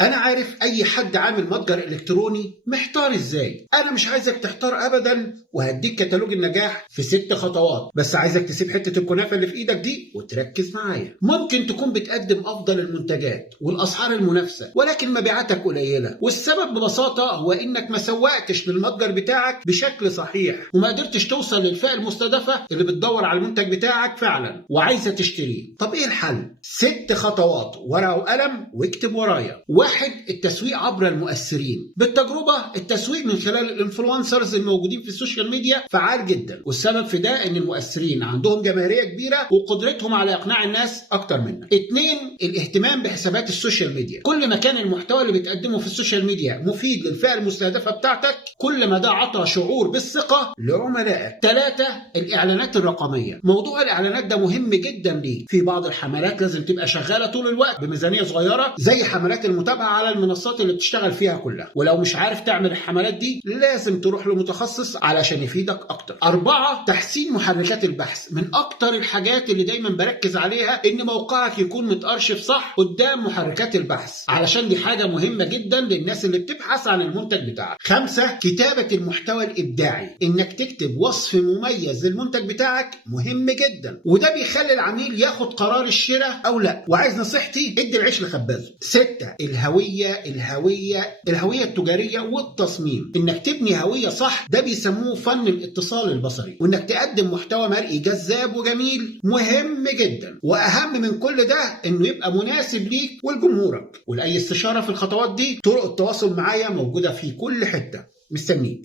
أنا عارف أي حد عامل متجر إلكتروني محتار إزاي. أنا مش عايزك تحتار أبدا، وهديك كتالوج النجاح في 6 خطوات، بس عايزك تسيب حتة الكنافة اللي في إيدك دي وتركز معايا. ممكن تكون بتقدم أفضل المنتجات والأسعار المنافسة، ولكن مبيعاتك قليلة، والسبب ببساطة هو إنك ما سوقتش للمتجر بتاعك بشكل صحيح، وما قدرتش توصل للفئة المستهدفة اللي بتدور على المنتج بتاعك فعلا وعايزة تشتريه. طب إيه الحل؟ 6 خطوات، ورقة وقلم واكتب ورايا. 1. التسويق عبر المؤثرين. بالتجربة التسويق من خلال الانفلونسرز الموجودين في السوشيال ميديا فعال جدا، والسبب في ده ان المؤثرين عندهم جماهيرية كبيرة وقدرتهم على اقناع الناس اكتر منك. 2. الاهتمام بحسابات السوشيال ميديا. كل ما كان المحتوى اللي بتقدمه في السوشيال ميديا مفيد للفئة المستهدفة بتاعتك، كل ما ده عطى شعور بالثقة لعملائك. 3. الاعلانات الرقمية. موضوع الاعلانات ده مهم جدا ليك. في بعض الحملات لازم تبقى شغالة طول الوقت بميزانية صغيرة، زي حملات المتابعة على المنصات اللي بتشتغل فيها كلها. ولو مش عارف تعمل الحملات دي لازم تروح لمتخصص علشان يفيدك اكتر. 4. تحسين محركات البحث. من اكتر الحاجات اللي دايما بركز عليها ان موقعك يكون متأرشف صح قدام محركات البحث، علشان دي حاجة مهمة جدا للناس اللي بتبحث عن المنتج بتاعك. 5. كتابة المحتوى الابداعي. انك تكتب وصف مميز للمنتج بتاعك مهم جدا، وده بيخلي العميل ياخد قرار الشراء او لا. وعايز نصيحتي، ادي العيش لخبازه. 6. الهوية التجارية والتصميم. انك تبني هوية صح ده بيسموه فن الاتصال البصري، وانك تقدم محتوى مرئي جذاب وجميل مهم جدا. واهم من كل ده انه يبقى مناسب ليك ولجمهورك. ولاي استشارة في الخطوات دي طرق التواصل معايا موجودة في كل حتة. مستنيك.